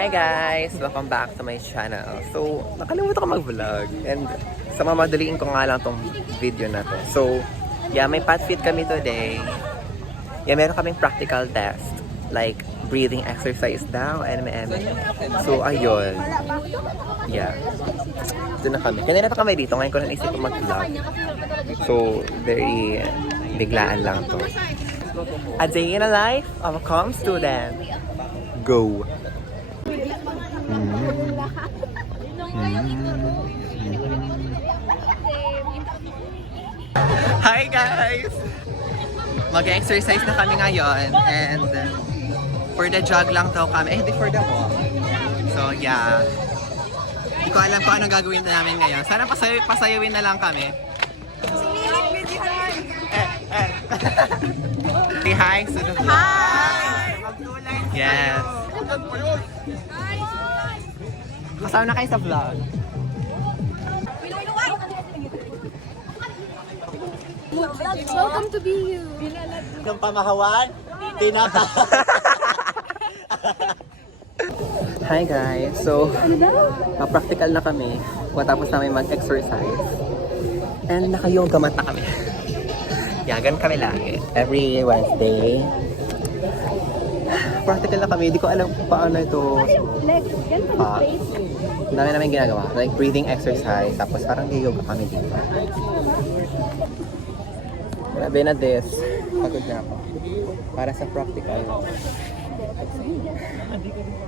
Hi guys! Welcome back to my channel. So, nakalimutan ko mag-vlog and sa mamadaliin ko nga lang tong video na to. So, yeah, may pat fit kami today. Yeah, meron kaming practical test like breathing exercise daw, NMM. So, ayun. Yeah. Doon na kami. Kanina pa kami dito. Ngayon ko na naisip ko mag-vlog. So, very biglaan lang to. A day in a life of a calm student. Go! Hi guys! Mag-exercise na kami ngayon and for the jog lang daw kami. Hindi for the walk. So yeah. Hindi ko alam kung anong gagawin namin ngayon. Sana pasayawin na lang kami. Say hi to the vlog. Hi! Yes. Kasama na kayo sa vlog. Welcome to BU. Ng pamahawan, pinaka. Hi guys! So, practical na kami. Matapos namin mag-exercise. And naka-yoga mat na kami. Yagan kami lagi. Every Wednesday. Practical na kami. Hindi ko alam kung paano ito. Ang dami namin ginagawa. Like breathing exercise. Tapos parang yoga kami dito. Grabe na this. Pagod na ako. Para sa practical.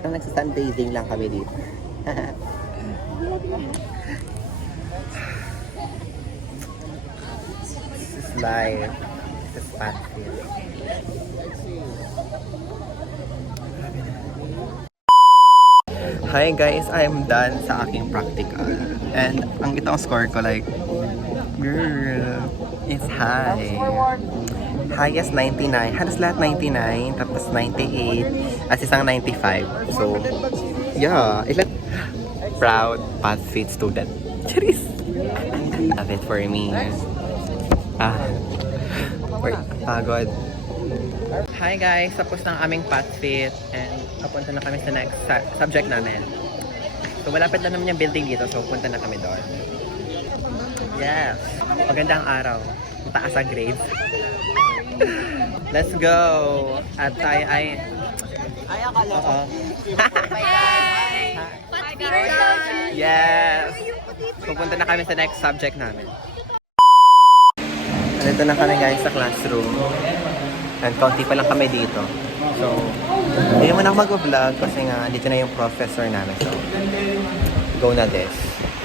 Nagsa-sunbathing lang kami dito. This is life. This is passion. Hi guys, I'm done sa aking practical. And ang itong score ko like, girl, it's high. Highest 99. Halos lahat 99, tapos 98, as isang 95. So, yeah, proud pathfit student. Charis! Love it for me. Pagod. Hi guys, tapos ng aming pathfit and papunta na kami sa next subject namin. So, malapit na naman yung building dito, so punta na kami doon. Yes! Magandang araw. Mataas ang grades. Let's go! At tayo ay... Oo. Yes! Pupunta na kami sa next subject namin. Nandito na kami guys sa classroom. And konti pa lang kami dito. So, hindi naman ako mag-vlog kasi nga dito na yung professor namin. So, go na this.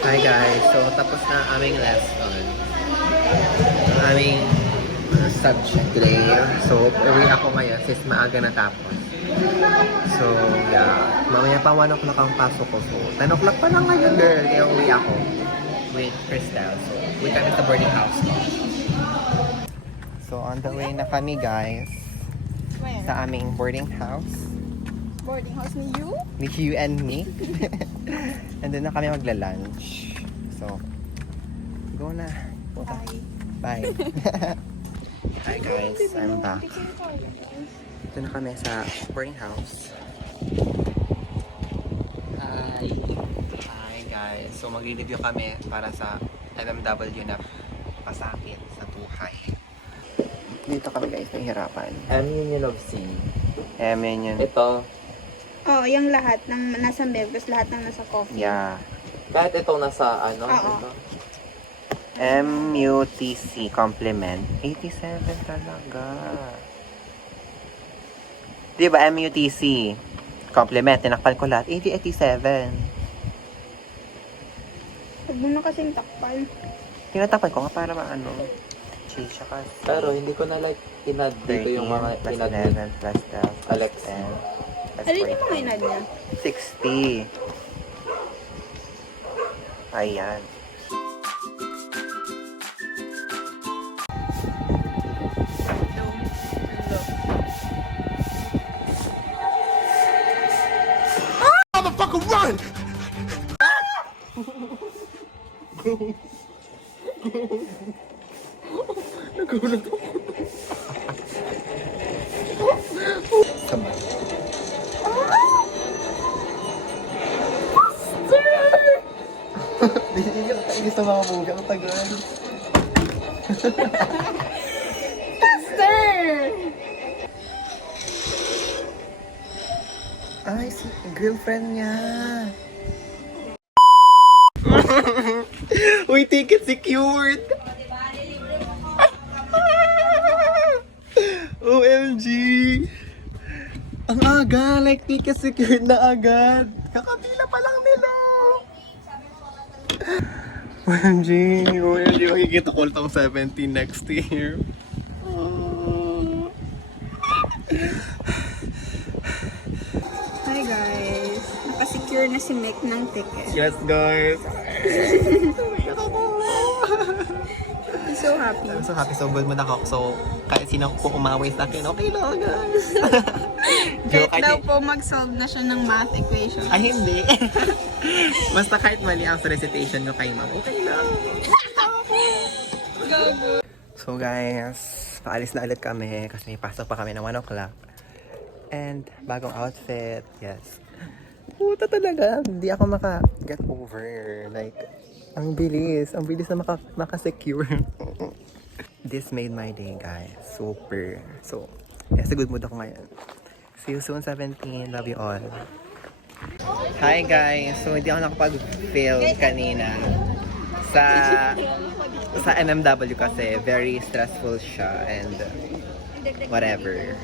Hi guys! So, tapos na aming lesson. Aming subject today. So, uwi ako ngayon since maaga natapos. So, yeah. Mamaya pa 1 o'clock ang pasok ko. So, 10 o'clock pa lang ngayon, girl. Kaya uwi ako with Crystal. So, uwi kami sa boarding house. So, on the way na kami, guys. Sa aming boarding house. Boarding house ni you? Ni you and me. And then na kami magla-lunch. So, go na. Bye. Hi guys, I'm back. Ito na kami sa boarding house. Hi guys. So mag-review kami para sa MMW na pasakit sa buhay. Dito kami guys, nahihirapan. M Union of C. Yun. Ito, Oh, yung lahat ng nasa milk, tapos lahat ng nasa coffee. Yeah. kahit ito nasa ano, Oo. ito. MUTC complement. 87 talaga. Di ba MUTC complement, tinakpan ko lahat. 87. Huwag mo na kasing takpan. Tinatakpan ko nga para maano. Cheese siya kasi. Pero hindi ko na like inad dito yung mga 13 plus inad 11 plus 12 plus Alex. 10 plus Alin yung mga 14. inad niya? 60. Ayan. Motherfucker, run! Nagulat ako. Hindi sa mga movie. Ang tagal. Sir! Ay, si girlfriend niya. Uy, ticket secured! OMG! Ang aga! Like, ticket secured na agad! Kakapila pa lang nila! OMG! OMG! Makikita ko itong 17 next year. Hi guys. Nakasecure na si Mick ng ticket. Yes, guys! He's so happy. I'm so happy, so good man ako. So, kahit sino po umaway sa akin, okay lang, guys. Kahit daw po mag-solve na siya ng math equation. Ay, hindi. Basta kahit mali ang recitation nyo kay ma'am, okay lang. So guys, paalis na ulit kami kasi may pasok pa kami ng 1 o'clock. And bagong outfit, yes. Puta talaga, hindi ako maka-get over. Like, ang bilis na maka-secure. This made my day, guys. Super. So, yes, good mood ako ngayon. See you soon, 17. Love you all. Hi, guys. So, hindi ako nakapag-film kanina sa MMW kasi very stressful siya and whatever.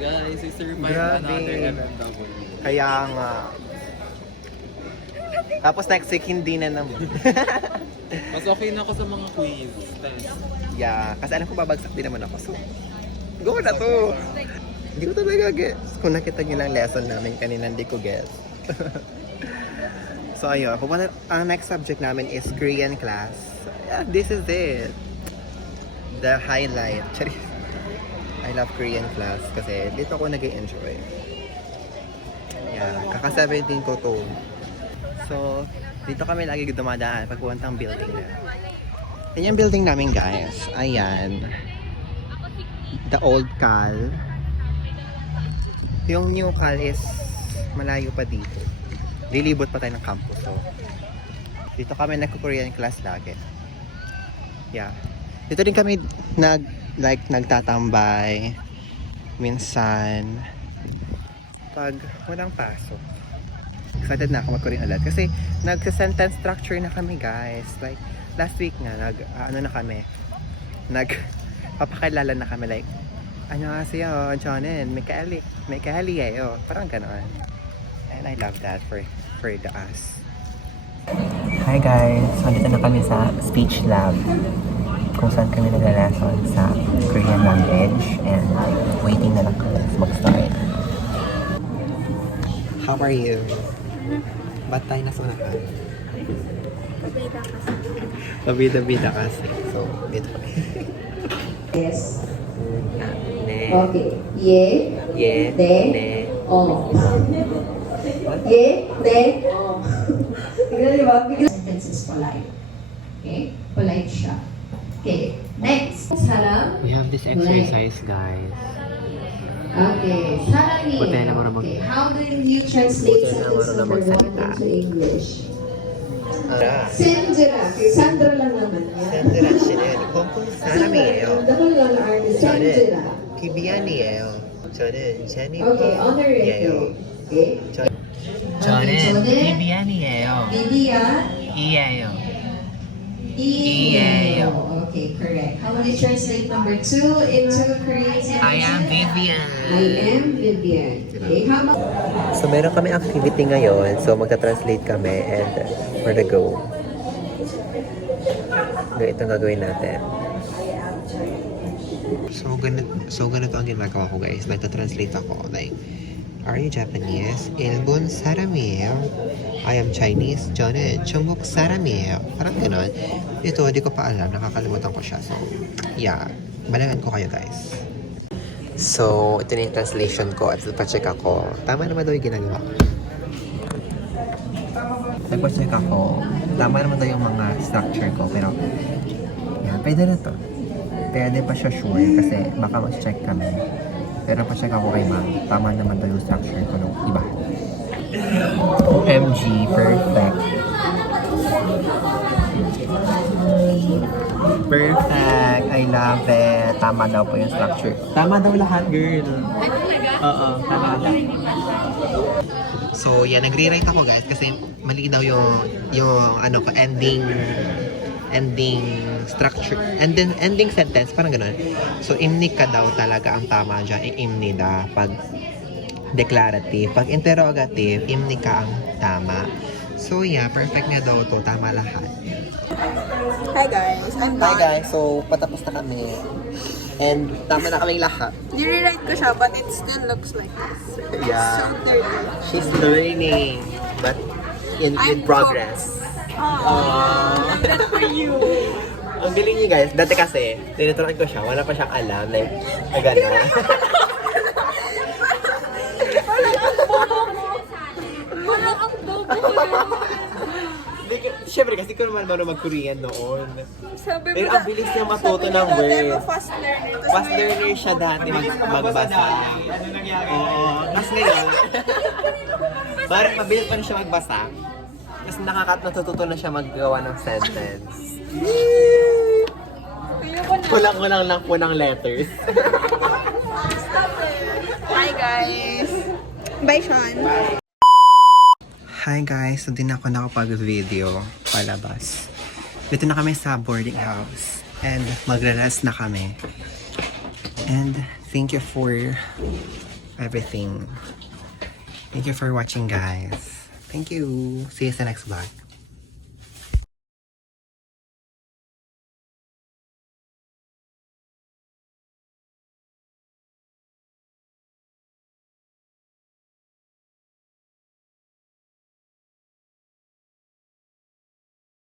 Guys, we survived Grabe. another MMW. Kaya nga. Tapos next week, hindi na naman. Mas okay na ako sa mga quiz. Test. Yeah, kasi alam ko babagsak din naman ako. So, go na to! Hindi ko talaga gets. Kung nakita nyo lang lesson namin kanina, hindi ko gets. So, ayun. Ang next subject namin is Korean class. Yeah, this is it. The highlight. Charis. I love Korean class kasi dito ako nag-enjoy. Yeah, kaka-17 ko to. So, dito kami lagi dumadaan pag puwantang building na. Yan yung building namin, guys. Ayan. The old Cal. Yung new Cal is malayo pa dito. Lilibot pa tayo ng campus. So, dito kami nagko-Korean class lagi. Yeah. Dito din kami nagtatambay. Minsan. Pag walang pasok. Excited na ako mag-Korean ulit. Kasi nag-sentence structure na kami, guys. Like, last week nga, papakilala na kami, like, 안녕하세요, 저는 Michaeli예요. Parang gano'n. And I love that for the us. Hi guys! Nandito na kami sa speech lab. Kung saan kami nagla-lesson sa Korean language. And waiting na lang kami mag-start. How are you? Ba't tayo nasunahan? Pabida kasi. So, dito kami. Yes. Ne. Okay. Ye. Ye. De. Ne. Oh. Ye. De. Oh. Tignan niyo ba? Sentence is polite. Okay? Polite siya. Okay. Next. Salam. We have this exercise, guys. Okay. Salam이. Buti na marunong Okay. How do you translate Buti na sentence marunong number 1 magsalita. into English? Ara. Sandra. Okay. Sandra lang naman yan. Sandra 씨는 홍콩 사람이에요. Double lang army. Sandra. 저는 비비안이에요. 저는 제니퍼예요. Okay. Honor it. Okay. 저는 저는 비비안이에요. Vivian. 이에요. Iyeyo. Okay, correct. How would you translate number 2 into Korean sentence? I am Vivian. I am Vivian. Okay, how about... So meron kami activity ngayon. So magta-translate kami and we're to go. Ito ang gagawin natin. So ganito ang ginagawa ko, guys. Magta-translate ako. Like, are you Japanese? 일본 사람이에요. I am Chinese. 저는 중국 사람이에요. Parang gano'n. Ito, di ko pa alam. Nakakalimutan ko siya. So, yeah. Balagan ko kayo, guys. So, ito na yung translation ko. At pa-check ako. Tama naman daw yung ginagawa ko. Nagpa-check ako. Tama naman daw yung mga structure ko. Pero, yan. Pwede na to. Pero di pa siya sure. Kasi baka mag-check kami. Pero pa-check ako kay ma'am. Tama naman daw yung structure ko nung iba. OMG, perfect. Perfect. I love it. Tama daw po yung structure. Tama daw lahat, girl. Oo, tama daw. So, yeah, nagre-write ako guys kasi mali daw yung ano ko, ending structure, and then ending sentence, parang ganun. So, imni ka daw talaga ang tama dyan. Imni da pag declarative. Pag interrogative, imni ka ang tama. So, yeah, perfect na daw to. Tama lahat. Hi guys, I'm Hi back. guys, so patapos na kami. And tama na kaming lahat. Nire-write ko siya, but it still looks like this. Yeah. So dirty. She's learning, but in I'm progress. Aww. That's for you. Ang galing niyo guys, dati kasi, tinuturuan ko siya, wala pa siyang alam, like, gano'n. Parang ang bobo. Siyempre, kasi ko naman marunong mag-Korean noon. Sabi Pero ang bilis niya matuto ng Sabi word. niya fast learner. Tas Fast ngayon, learner siya dati magbasa. Ano nangyari? Oo. Mas ngayon, parang mabilis pa rin siya magbasa. Kasi natututo na siya maggawa ng sentence. ayoko na. Kulang-kulang lang po ng letters. Hi guys. Bye Sean. Hi guys, so din ako nakapag-video palabas. Dito na kami sa boarding house. And magre-rest na kami. And thank you for everything. Thank you for watching guys. Thank you. See you sa next vlog.